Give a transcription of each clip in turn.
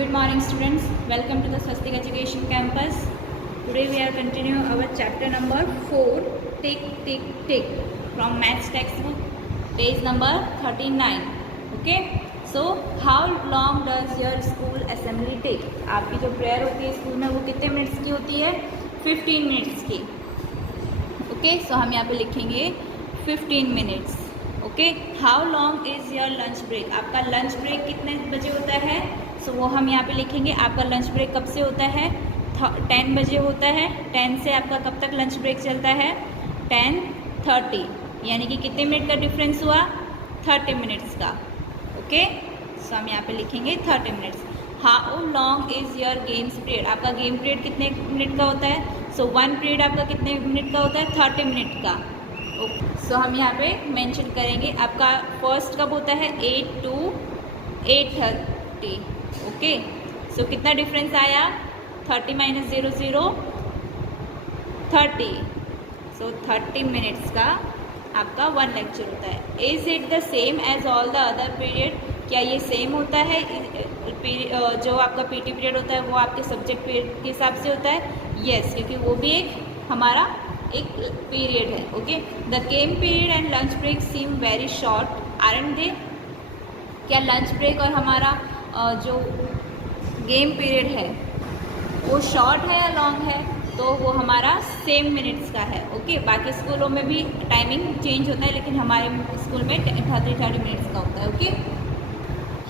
Good morning students, welcome to the Swastik Education Campus. Today we are continuing our chapter number 4, Tick Tick Tick, from Maths textbook, page number 39. Okay, so how long does your school assembly take? आपकी जो prayer होती है school में वो कितने minutes की होती है? 15 मिनट्स की. ओके, सो हम यहाँ पे लिखेंगे 15 minutes. Okay, how long is your lunch break? आपका लंच ब्रेक कितने बजे होता है? सो वो हम यहाँ पे लिखेंगे. आपका लंच ब्रेक कब से होता है? 10 बजे होता है. 10 से आपका कब तक लंच ब्रेक चलता है? 10:30, यानी कि कितने मिनट का डिफरेंस हुआ? 30 मिनट्स का. ओके, सो हम यहाँ पे लिखेंगे 30 minutes. How long is your games period? आपका गेम पीरियड कितने मिनट का होता है? सो 1 पीरियड आपका कितने मिनट का होता है? 30 मिनट का. सो हम यहाँ पे मेंशन करेंगे. आपका फर्स्ट कब होता है? 8 to 8:30. ओके, सो कितना डिफरेंस आया? 30 - 0 0 30. सो 30 मिनट्स का आपका 1 लेक्चर होता है. Is it the same as all the other period? क्या ये सेम होता है? जो आपका पीटी पीरियड होता है वो आपके सब्जेक्ट पीरियड के हिसाब से होता है? यस, क्योंकि वो भी एक हमारा एक पीरियड है. Okay, the game period and lunch break seem very short aren't they? क्या लंच ब्रेक और हमारा जो गेम पीरियड है वो शॉर्ट है या लॉन्ग है? तो वो हमारा सेम मिनट्स का है. ओके, बाकी स्कूलों में भी टाइमिंग चेंज होता है, लेकिन हमारे स्कूल में 30 मिनट्स का होता है. Okay,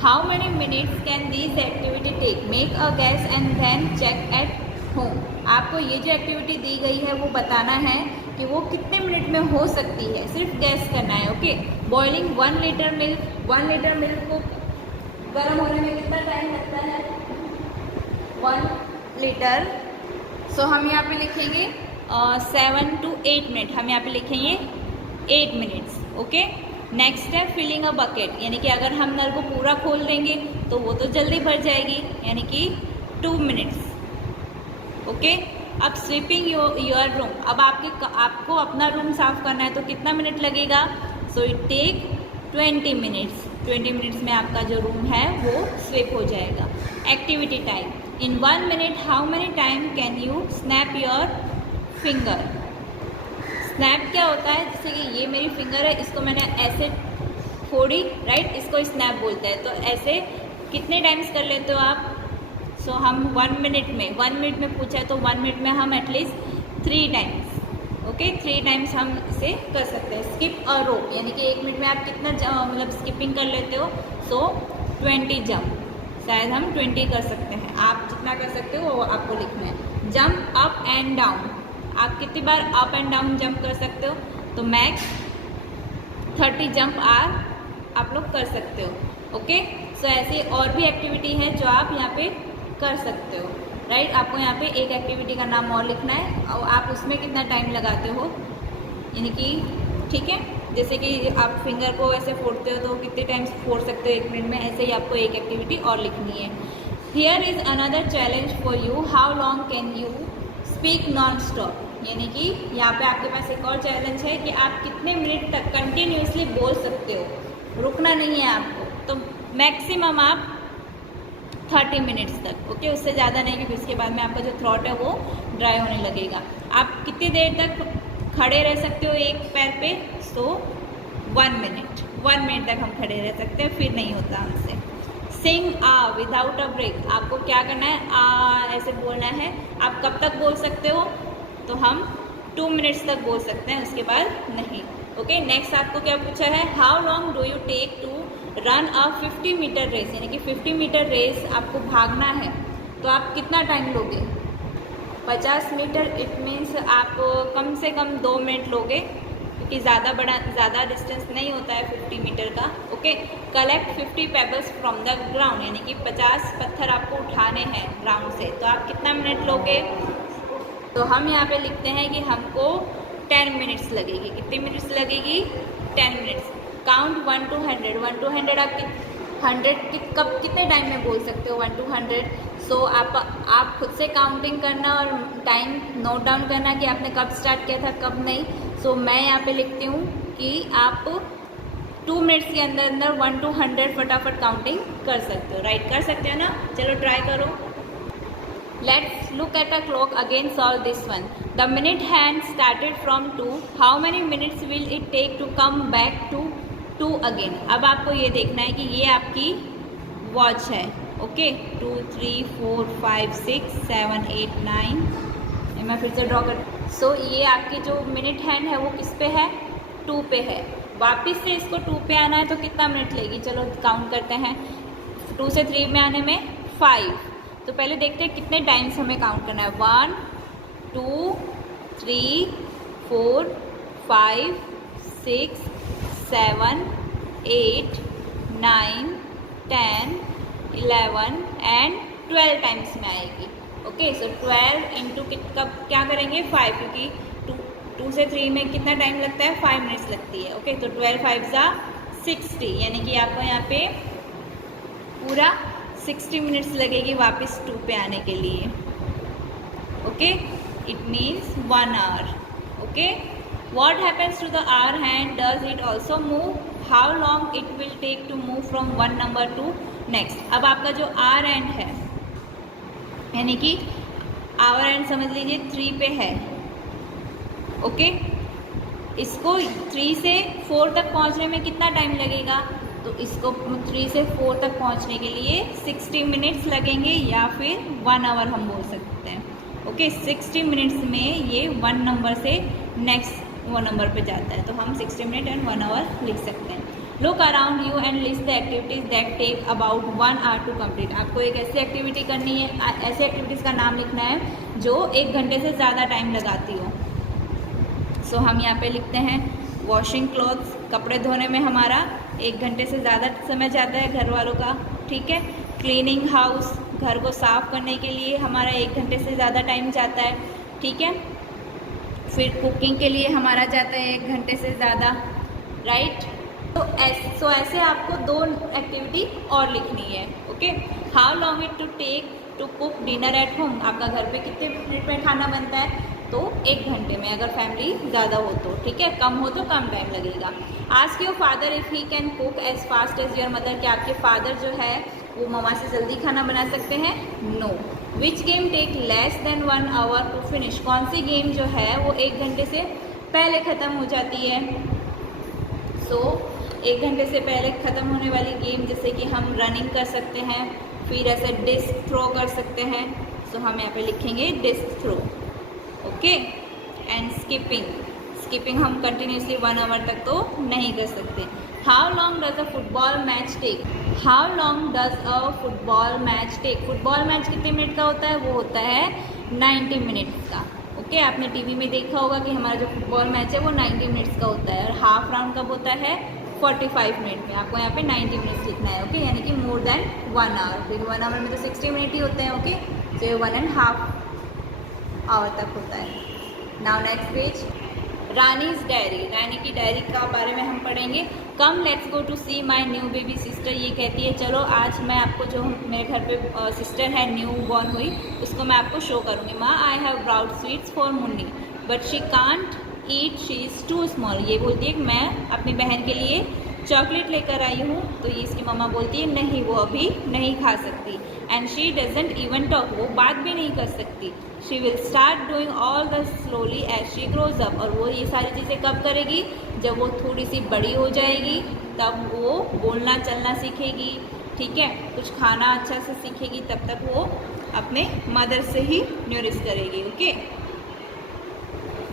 how many minutes can these activity take? Make a guess and then check at home. आपको ये जो एक्टिविटी दी गई है वो बताना है कि वो कितने मिनट में हो सकती है. सिर्फ गैस करना है. Okay, boiling 1 litre milk. 1 litre milk को गर्म होने में कितना टाइम लगता है? 1 लीटर. सो हम यहाँ पे लिखेंगे 7 to 8 मिनट. हम यहाँ पे लिखेंगे 8 मिनट्स. ओके, नेक्स्ट है फिलिंग अ बकेट, यानी कि अगर हम नल को पूरा खोल देंगे तो वो तो जल्दी भर जाएगी, यानी कि 2 मिनट्स. ओके, अब स्वीपिंग योर रूम. अब आपको अपना रूम साफ करना है तो कितना मिनट लगेगा? So it take 20 minutes. 20 minutes में आपका जो रूम है वो स्वीप हो जाएगा. Activity time. In 1 minute how many time can you snap your finger? Snap क्या होता है? जैसे कि ये मेरी फिंगर है, इसको मैंने ऐसे फोड़ी, राइट, इसको स्नैप बोलते हैं. तो ऐसे कितने टाइम्स कर लेते हो आप? सो हम 1 मिनट में पूछा है तो 1 मिनट में हम एटलीस्ट 3 टाइम्स. ओके, 3 टाइम्स हम इसे कर सकते हैं. स्किप अ रोप, यानी कि 1 मिनट में आप कितना मतलब स्किपिंग कर लेते हो? सो 20 जंप. शायद हम 20 कर सकते हैं. आप जितना कर सकते हो वो आपको लिखना है. Jump up and down. आप कितनी बार अप एंड डाउन जंप कर सकते हो? तो मैक्स 30 जंप आप लोग कर सकते हो. ओके, सो ऐसी और भी एक्टिविटी है जो आप यहाँ पे कर सकते हो, राइट. आपको यहाँ पे एक एक्टिविटी का नाम और लिखना है और आप उसमें कितना टाइम लगाते हो, यानी कि ठीक है, जैसे कि आप फिंगर को ऐसे फोड़ते हो तो कितने टाइम्स फोड़ सकते हो 1 मिनट में, ऐसे ही आपको एक एक्टिविटी और लिखनी है. Here is another challenge for you. How long can you speak non stop? यानी कि यहाँ पे आपके पास एक और चैलेंज है कि आप कितने मिनट तक कंटिन्यूसली बोल सकते हो, रुकना नहीं है आपको. तो मैक्सिमम आप 30 मिनट्स तक. ओके, उससे ज़्यादा नहीं, क्योंकि उसके बाद में आपका जो थ्रोट है वो ड्राई होने लगेगा. आप कितनी देर तक खड़े रह सकते हो एक पैर पे? सो 1 मिनट. 1 मिनट तक हम खड़े रह सकते हैं, फिर नहीं होता हमसे. सिंग आ विदाउट अ ब्रेक. आपको क्या करना है? आ ऐसे बोलना है. आप कब तक बोल सकते हो? तो हम 2 मिनट्स तक बोल सकते हैं, उसके बाद नहीं. ओके, नेक्स्ट आपको क्या पूछा है? How long do you take to run a 50 meter race? यानी कि 50 मीटर रेस आपको भागना है तो आप कितना टाइम लोगे? 50 मीटर. इट मीन्स आप कम से कम 2 मिनट लोगे, क्योंकि ज़्यादा डिस्टेंस नहीं होता है 50 मीटर का. Okay, collect 50 pebbles from the ground, यानी कि 50 पत्थर आपको उठाने हैं ग्राउंड से, तो आप कितना मिनट लोगे? तो हम यहाँ पे लिखते हैं कि हमको 10 मिनट्स लगेगी. कितनी मिनट्स लगेगी? 10 मिनट्स. Count 1 to 100. 1 to 100 आप 100 कब कितने टाइम में बोल सकते हो? 1 to 100. सो आप खुद से काउंटिंग करना और टाइम नोट डाउन करना कि आपने कब स्टार्ट किया था कब नहीं. सो मैं यहाँ पे लिखती हूँ कि आप 2 मिनट्स के अंदर अंदर 1 to 100 फटाफट काउंटिंग कर सकते हो, राइट? कर सकते हो ना? चलो ट्राई करो। Let's look at a clock again, solve this one. The minute hand started from 2, how many minutes will it take to come back to 2 again? अब आपको ये देखना है कि ये आपकी वॉच है, ओके? 2 3 4 5 6 7 8 9, मैं फिर से ड्रॉ कर। सो ये आपकी जो मिनट हैंड है वो किस पे है? 2 पे है। वापस से इसको 2 पे आना है तो कितना मिनट लेगी? चलो काउंट करते हैं। 2 से 3 में आने में 5। तो पहले देखते हैं कितने टाइम्स हमें काउंट करना है। 1 2 3 4 5 6 7 8 9 10 11 एंड 12 टाइम्स में आएगी, ओके? सो 12 इंटू कब क्या करेंगे? 5, क्योंकि 2 से 3 में कितना टाइम लगता है? 5 मिनट्स लगती है, ओके? तो 12 5 ज़ा 60, यानी कि आपको यहाँ पे पूरा 60 मिनट्स लगेगी वापस 2 पे आने के लिए, okay? It means 1 hour, okay? What happens to the hour hand? Does it also move? How long it will take to move from 1 number to next? अब आपका जो आवर हैंड है, यानी कि आवर हैंड समझ लीजिए 3 पे है, ओके? इसको 3 से 4 तक पहुंचने में कितना टाइम लगेगा? तो इसको 3 से 4 तक पहुंचने के लिए 60 मिनट्स लगेंगे, या फिर 1 आवर हम बोल सकते हैं, ओके? 60 मिनट्स में ये 1 नंबर से नेक्स्ट 1 नंबर पे जाता है, तो हम 60 मिनट एंड 1 आवर लिख सकते हैं। Look around you and list the activities that take about 1 hour to complete. आपको एक ऐसी एक्टिविटी करनी है, ऐसे एक्टिविटीज़ का नाम लिखना है जो 1 घंटे से ज़्यादा टाइम लगाती हो। सो हम यहाँ पे लिखते हैं वॉशिंग क्लॉथ्स, कपड़े धोने में हमारा 1 घंटे से ज़्यादा समय जाता है घर वालों का, ठीक है? क्लीनिंग हाउस, घर को साफ़ करने के लिए हमारा 1 घंटे से ज़्यादा टाइम जाता है, ठीक है? फिर कुकिंग के लिए हमारा जाता है 1 घंटे से ज़्यादा, राइट? तो ऐसे आपको 2 एक्टिविटी और लिखनी है, okay? How long it to take to cook dinner at home? आपका घर पे कितने मिनट में खाना बनता है? तो 1 घंटे में, अगर फैमिली ज़्यादा हो तो, ठीक है? कम हो तो कम टाइम लगेगा। Ask your father if he can cook as fast as your mother? क्या आपके फादर जो है वो मम्मा से जल्दी खाना बना सकते हैं? No. Which game take less than 1 hour to finish? कौन सी गेम जो है वो 1 घंटे से पहले ख़त्म हो जाती है? सो 1 घंटे से पहले ख़त्म होने वाली गेम जैसे कि हम रनिंग कर सकते हैं, फिर ऐसे डिस्क थ्रो कर सकते हैं। सो हम यहाँ पे लिखेंगे disc throw, okay? And skipping हम कंटिन्यूसली 1 आवर तक तो नहीं कर सकते। How long does a football match take? How long does a football match take? Football match कितने मिनट का होता है? वो होता है 90 मिनट्स का, ओके? आपने टीवी में देखा होगा कि हमारा जो फुटबॉल मैच है वो 90 मिनट्स का होता है, और हाफ राउंड कब होता है? 45 मिनट में। आपको यहाँ पे 90 मिनट्स लिखना है, ओके? यानी कि मोर देन 1 आवर। फिर 1 आवर में तो 60 मिनट ही होते हैं, ओके? तो ये 1.5 आवर तक होता है। Now next page, Rani's diary. Rani की डायरी का बारे में हम पढ़ेंगे। Come let's go to see my new baby sister. ये कहती है चलो आज मैं आपको जो मेरे घर पे सिस्टर है न्यू बॉर्न हुई उसको मैं आपको शो करूँगी। माँ I have brought sweets for Munni but she can't eat, she is too small. ये बोलती है कि मैं अपनी बहन के लिए चॉकलेट लेकर आई हूँ, तो ये इसकी मम्मा बोलती है नहीं वो अभी नहीं खा सकती। And she doesn't even talk, वो बात भी नहीं कर सकती। She will start doing all the slowly as she grows up. और वो ये सारी चीज़ें कब करेगी? जब वो थोड़ी सी बड़ी हो जाएगी तब वो बोलना चलना सीखेगी, ठीक है? कुछ खाना अच्छा से सीखेगी, तब तक वो अपने मदर से ही न्यूरिश करेगी, okay?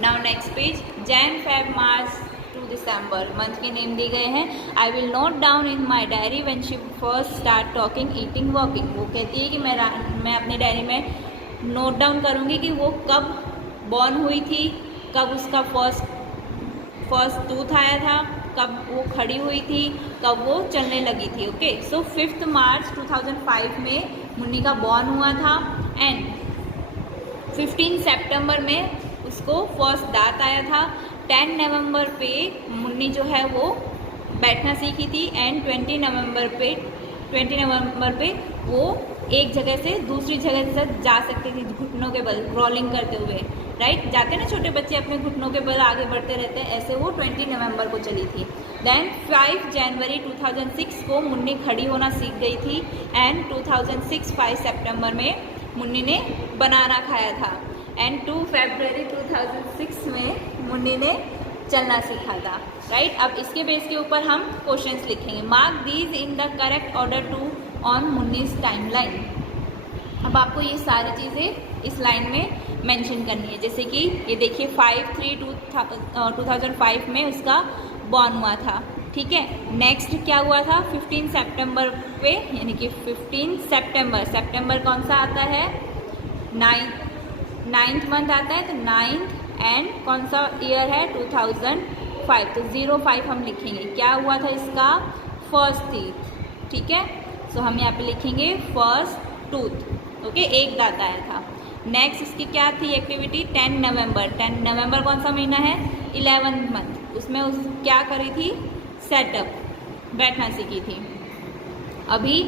Now next page, Jan Feb March to December, month के नेम दिए गए हैं। I will note down in my diary when she first start talking eating walking. वो कहती है कि मैं अपनी डायरी में नोट डाउन करूँगी कि वो कब बॉर्न हुई थी, कब उसका फर्स्ट टूथ आया था, कब वो खड़ी हुई थी, कब वो चलने लगी थी, ओके? सो 5 मार्च 2005 में मुन्नी का बॉर्न हुआ था एंड 15 सितंबर में उसको फर्स्ट दांत आया था। 10 नवंबर पे मुन्नी जो है वो बैठना सीखी थी एंड 20 नवंबर पे वो एक जगह से दूसरी जगह तक जा सकती थी घुटनों के बल क्रॉलिंग करते हुए, राइट। जाते हैं ना छोटे बच्चे अपने घुटनों के बल आगे बढ़ते रहते हैं, ऐसे वो 20 नवंबर को चली थी। देन 5 जनवरी 2006 को मुन्नी खड़ी होना सीख गई थी एंड 2006 5 सितंबर में मुन्नी ने बनाना खाया था एंड 2 फरवरी 2006 में मुन्नी ने चलना सीखा था, राइट। अब इसके बेस के ऊपर हम क्वेश्चंस लिखेंगे। Mark these in the correct order to on Munni's timeline. अब आपको ये सारी चीज़ें इस लाइन में मेंशन करनी है, जैसे कि ये देखिए 5/3/2005 में उसका बॉर्न हुआ था, ठीक है। नेक्स्ट क्या हुआ था 15 सितंबर पे, यानी कि 15 सितंबर कौन सा आता है, 9th मंथ आता है, तो 9th एंड कौन सा ईयर है 2005, तो 05 हम लिखेंगे। क्या हुआ था इसका फर्स्ट टीथ, ठीक है। सो हम यहाँ पे लिखेंगे फर्स्ट टूथ, ओके, एक दांत आया था। नेक्स्ट इसकी क्या थी एक्टिविटी 10 नवंबर कौन सा महीना है 11th मंथ, उसमें उस क्या करी थी सेटअप, बैठना सीखी थी। अभी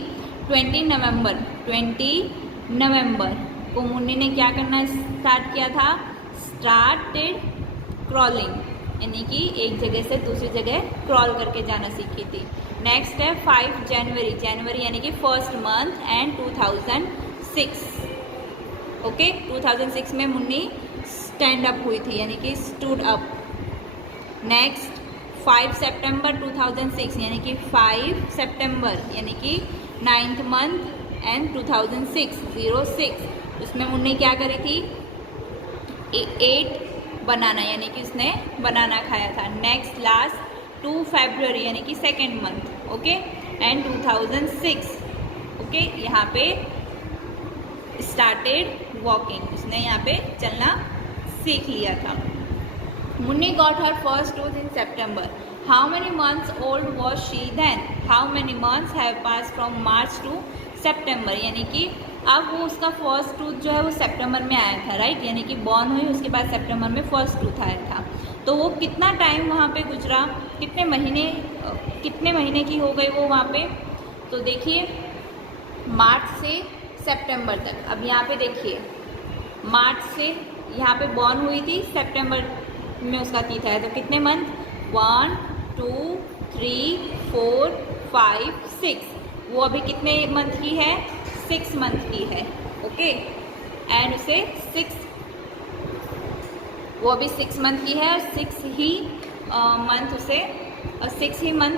20 नवंबर को मुन्नी ने क्या करना स्टार्ट किया था, स्टार्टेड क्रॉलिंग, यानी कि एक जगह से दूसरी जगह क्रॉल करके जाना सीखी थी। नेक्स्ट है 5 जनवरी यानी कि फर्स्ट मंथ एंड 2006, ओके। 2006 में मुन्नी स्टैंड अप हुई थी, यानी कि स्टूड अप। नेक्स्ट 5 सितंबर 2006 यानी कि 5 सितंबर यानी कि 9th मंथ एंड 2006 उसमें मुन्नी क्या करी थी 8 बनाना, यानी कि उसने बनाना खाया था। नेक्स्ट लास्ट 2 फरवरी यानी कि 2nd month, okay, and 2006, okay. यहाँ पे स्टार्टेड वॉकिंग, उसने यहाँ पे चलना सीख लिया था। Munni got her first tooth in September. How many months old was she then? How many months have passed from March to September? यानी कि अब वो उसका फर्स्ट टूथ जो है वो सितंबर में आया था, राइट, यानी कि बॉर्न हुई उसके बाद सितंबर में फर्स्ट टूथ आया था। तो वो कितना टाइम वहाँ पे गुजरा, कितने महीने की हो गई वो वहाँ पे, तो देखिए मार्च से सितंबर तक। अब यहाँ पे देखिए मार्च से यहाँ पे बॉर्न हुई थी, सितंबर में उसका टीथ आया, तो कितने मंथ 1 2 3 4 5 6, वो अभी कितने मंथ की है 6 मंथ की है, ओके। एंड उसे 6 वो अभी 6 मंथ की है और 6 ही मंथ उसे 6 ही मंथ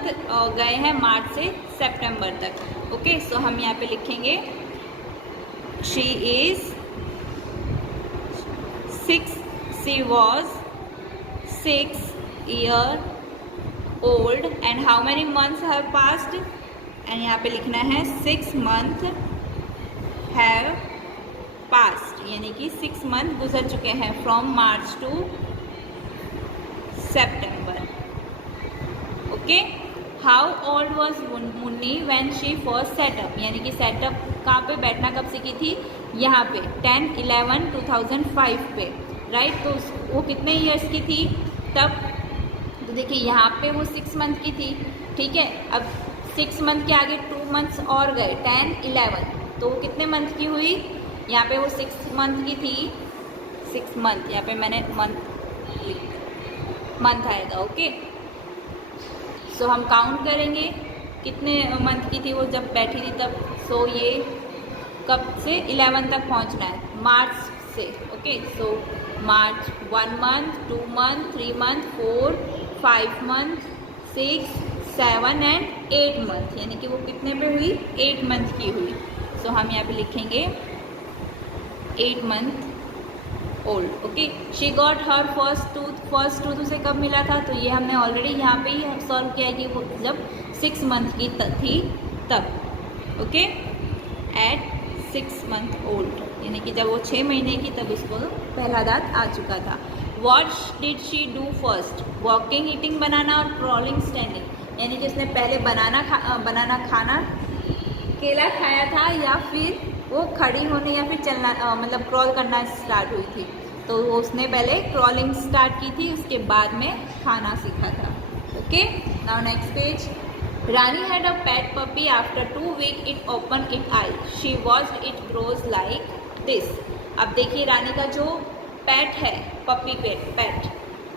गए हैं मार्च से सितंबर तक, ओके। सो हम यहाँ पे लिखेंगे she is 6, she was 6 year old and how many months have passed, and यहाँ पे लिखना है 6 month have passed, यानी कि 6 मंथ गुजर चुके हैं from March two September, okay. How old was Munni when she first setup, यानी कि सेटअप कहाँ पे बैठना कब सीखी थी, यहाँ पे 10/11/2005 पे, राइट। तो वो कितने ईयर्स की थी तब, तो देखिए यहाँ पे वो 6 मंथ की थी, ठीक है। अब 6 मंथ के आगे 2 मंथ्स और गए 10/11, तो वो कितने मंथ की हुई, यहाँ पे वो 6 मंथ की थी, 6 मंथ, यहाँ पे मैंने मंथ आएगा, ओके। सो हम काउंट करेंगे कितने मंथ की थी वो जब बैठी थी तब। सो ये कब से 11 तक पहुँचना है, मार्च से, okay. So March 1 month 2 month 3 month 4 5 month 6 7 and 8 month, यानी कि वो कितने पे हुई 8 मंथ की हुई। सो हम यहाँ पे लिखेंगे 8 month old, okay. She got her first tooth उसे कब मिला था, तो ये हमने ऑलरेडी यहाँ पे ही सॉल्व किया कि वो जब 6 मंथ की थी तब, ओके। एट 6 month old, यानी कि जब वो 6 महीने की तब उसको पहला दांत आ चुका था। What did she do first, walking, eating, बनाना और क्रॉलिंग, स्टैंडिंग, यानी कि उसने पहले बनाना खाना केला खाया था या फिर वो खड़ी होने या फिर चलना मतलब क्रॉल करना स्टार्ट हुई थी, तो उसने पहले क्रॉलिंग स्टार्ट की थी, उसके बाद में खाना सीखा था, okay. Now next page. Rani had a pet puppy. After 2 weeks, it opened its eyes. She watched it grows like this. अब देखिए रानी का जो पेट है, पपी पेट,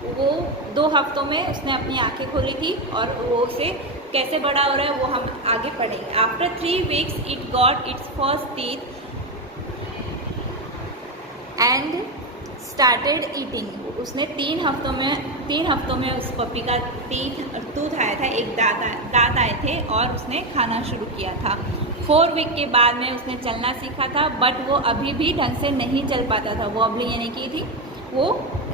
वो 2 हफ्तों में उसने अपनी आंखें खोली थी और वो उसे कैसे बड़ा हो रहा है वो हम आगे पढ़ेंगे। After 3 weeks it got its first teeth and started eating. उसने 3 हफ्तों में उस पपी का टूथ आया था, एक दांत आए थे और उसने खाना शुरू किया था। 4 वीक के बाद में उसने चलना सीखा था, बट वो अभी भी ढंग से नहीं चल पाता था। वॉबली यानी कि थी वो,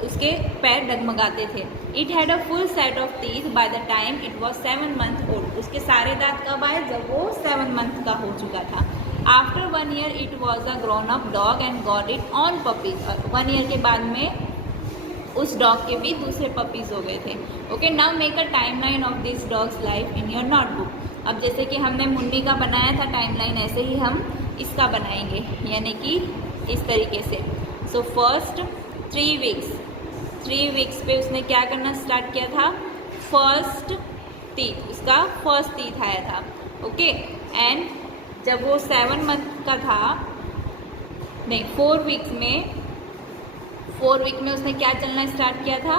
उसके पैर डगमगाते थे। It had a full set of teeth by the time it was 7 month old. उसके सारे दांत कब आए? जब वो 7 मंथ का हो चुका था। After 1 year it was a grown up dog and got it on puppies. 1 year के बाद में उस डॉग के भी दूसरे पपीज हो गए थे। Okay, now make a timeline of this dogs life in your notebook. अब जैसे कि हमने मुन्नी का बनाया था टाइमलाइन, ऐसे ही हम इसका बनाएंगे, यानी कि इस तरीके से। सो फर्स्ट 3 वीक्स पे उसने क्या करना स्टार्ट किया था? फर्स्ट टीथ, उसका फर्स्ट टीथ आया था। ओके, एंड जब वो 7 मंथ का था, नहीं 4 वीक में उसने क्या चलना स्टार्ट किया था?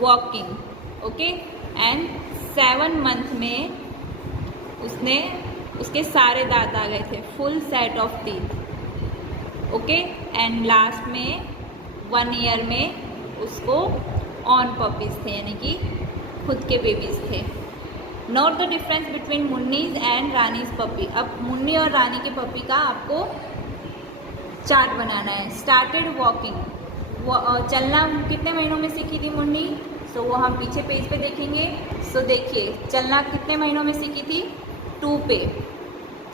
वॉकिंग। ओके, एंड 7 मंथ में उसके सारे दांत आ गए थे, full set of teeth. Okay, and last में 1 ईयर में उसको ऑन पपीज थे, यानी कि खुद के बेबीज थे। Note the difference between Munni's and Rani's puppy. अब मुन्नी और रानी के पपी का आपको चार्ट बनाना है। स्टार्टेड वॉकिंग, वो चलना कितने महीनों में सीखी थी मुन्नी? सो वो हम पीछे पेज पे देखेंगे। सो देखिए, चलना कितने महीनों में सीखी थी? 2 पे।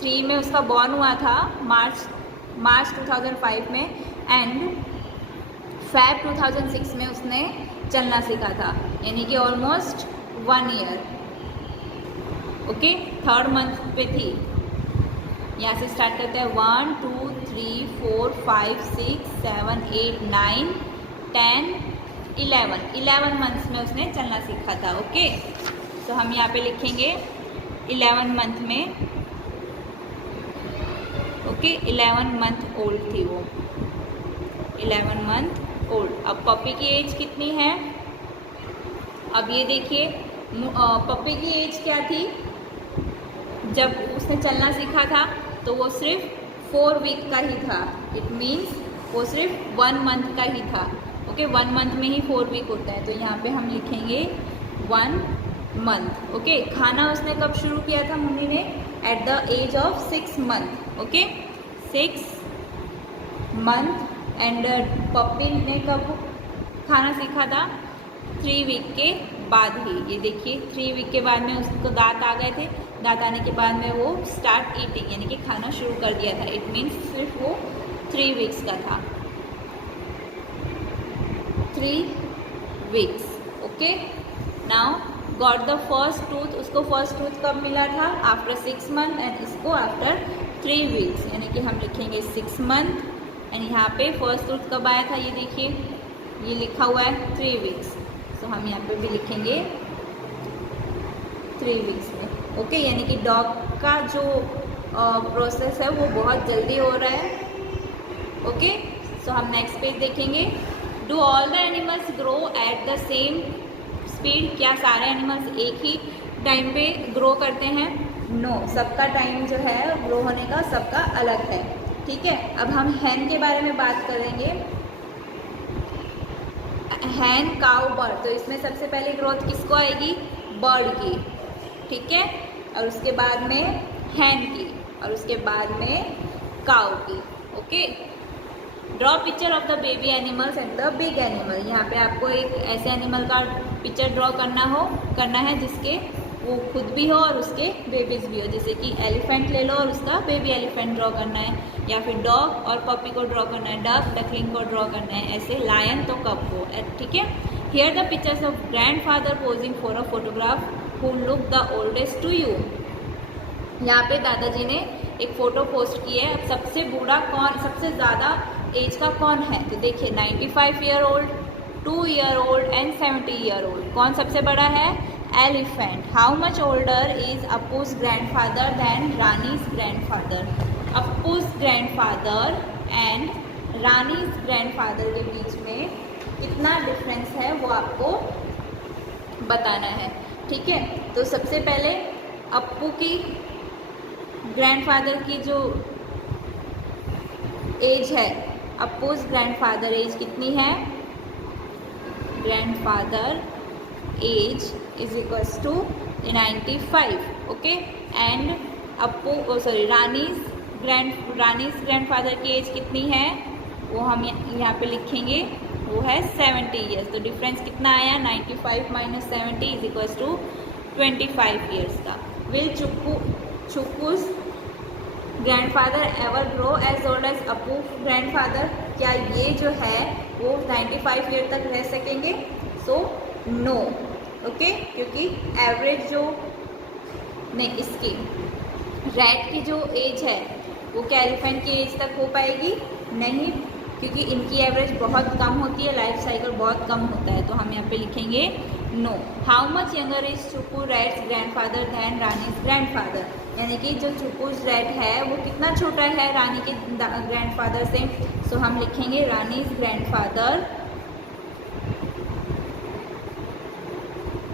3 में उसका बॉर्न हुआ था, मार्च 2005 में, एंड Feb 2006 में उसने चलना सीखा था, यानी कि almost 1 year. Okay, 3rd month पे थी। यहाँ से स्टार्ट करते हैं 1 2 3 4 5 6 7 8 9 10 11 मंथ्स में उसने चलना सीखा था। ओके, तो हम यहाँ पे लिखेंगे 11 मंथ में। ओके, 11 मंथ ओल्ड थी वो, 11 मंथ ओल्ड। अब पपी की एज कितनी है? अब ये देखिए, पपी की एज क्या थी जब उसने चलना सीखा था? तो वो सिर्फ 4 वीक का ही था। इट मीन्स वो सिर्फ 1 मंथ का ही था। ओके, 1 मंथ में ही 4 वीक होता है, तो यहाँ पे हम लिखेंगे 1 मंथ। ओके, खाना उसने कब शुरू किया था मुन्नी ने? At the age of 6 month. Okay, 6 month. And puppy ने कब खाना सीखा था? 3 वीक के बाद ही। ये देखिए, 3 वीक के बाद में उसको दांत आ गए थे। दांत आने के बाद में वो स्टार्ट ईटिंग, यानी कि खाना शुरू कर दिया था। इट मीन्स सिर्फ वो 3 वीक्स का था, 3 weeks. Okay, now got the first tooth. उसको फर्स्ट टूथ कब मिला था? आफ्टर 6 मंथ, एंड इसको आफ्टर 3 वीक्स, यानी कि हम लिखेंगे 6 मंथ। एंड यहाँ पे फर्स्ट टूथ कब आया था? ये देखिए, ये लिखा हुआ है 3 वीक्स, तो हम यहाँ पे भी लिखेंगे 3 वीक्स में। ओके, यानी कि डॉग का जो प्रोसेस है वो बहुत जल्दी हो रहा है। ओके, सो हम नेक्स्ट पेज देखेंगे। Do all the animals grow at the same speed? क्या सारे एनिमल्स एक ही टाइम पे ग्रो करते हैं? नो, सबका टाइम जो है ग्रो होने का सबका अलग है। ठीक है, अब हम हैन के बारे में बात करेंगे। हैन, काउ, बर्ड। तो इसमें सबसे पहले ग्रोथ किसको आएगी? बर्ड की। ठीक है, और उसके बाद में हैन की, और उसके बाद में काउ की। Okay, draw picture of the baby animals and the big animal. यहाँ पे आपको एक ऐसे एनिमल का पिक्चर ड्रॉ करना है जिसके वो खुद भी हो और उसके बेबीज भी हो। जैसे कि एलिफेंट ले लो और उसका बेबी एलिफेंट ड्रॉ करना है, या फिर डॉग और पपी को ड्रॉ करना है, डक डकलिंग को ड्रॉ करना है, ऐसे लायन तो कप को। ठीक है, here the pictures of grandfather posing for a photograph who look the oldest to you. यहाँ पे दादाजी ने एक फ़ोटो पोस्ट की है। अब सबसे बूढ़ा कौन, सबसे ज़्यादा एज का कौन है? तो देखिए 95 year old, 2 year old and 70 year old. कौन सबसे बड़ा है? Elephant. How much older is Appu's grandfather than Rani's grandfather? Appu's grandfather and Rani's grandfather के बीच में कितना डिफरेंस है वो आपको बताना है, ठीक है। तो सबसे पहले अप्पू की ग्रैंडफादर की जो एज है, अप्पूज ग्रैंडफादर एज कितनी है, grandfather age is equals to 95, okay. And Appu Rani's grandfather की एज कितनी है वो हम यहाँ पे लिखेंगे, वो है 70 ईयर्स। तो डिफरेंस कितना आया, 95 minus 70 is equals to 25 years का। Will Chuppu's grandfather ever grow as old as Appu grandfather, क्या ये जो है वो 95 ईयर तक रह सकेंगे? सो नो, ओके, क्योंकि एवरेज जो नहीं इसकी रैट की जो एज है वो क्या एलिफेंट की एज तक हो पाएगी? नहीं, क्योंकि इनकी एवरेज बहुत कम होती है, लाइफ साइकिल बहुत कम होता है। तो हम यहाँ पे लिखेंगे no. How much younger is Chuppu rat's grandfather than Rani's grandfather, यानी कि जो चुप्पूज रैट है वो कितना छोटा है रानी के ग्रैंडफादर से? सो हम लिखेंगे रानीज ग्रैंडफादर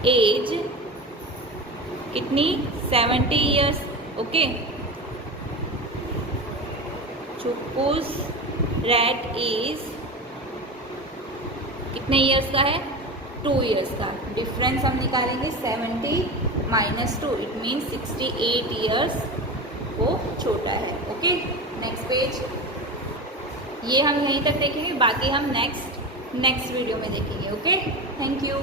एज कितनी, 70 ईयर्स, ओके। चुप्पूज रैट एज कितने ईयर्स का है? 2 ईयर्स का। डिफरेंस हम निकालेंगे 70 माइनस 2, इट मीन्स 68 ईयर्स वो छोटा है, ओके। नेक्स्ट पेज, ये हम यहीं तक देखेंगे, बाकी हम नेक्स्ट वीडियो में देखेंगे, ओके। Thank you.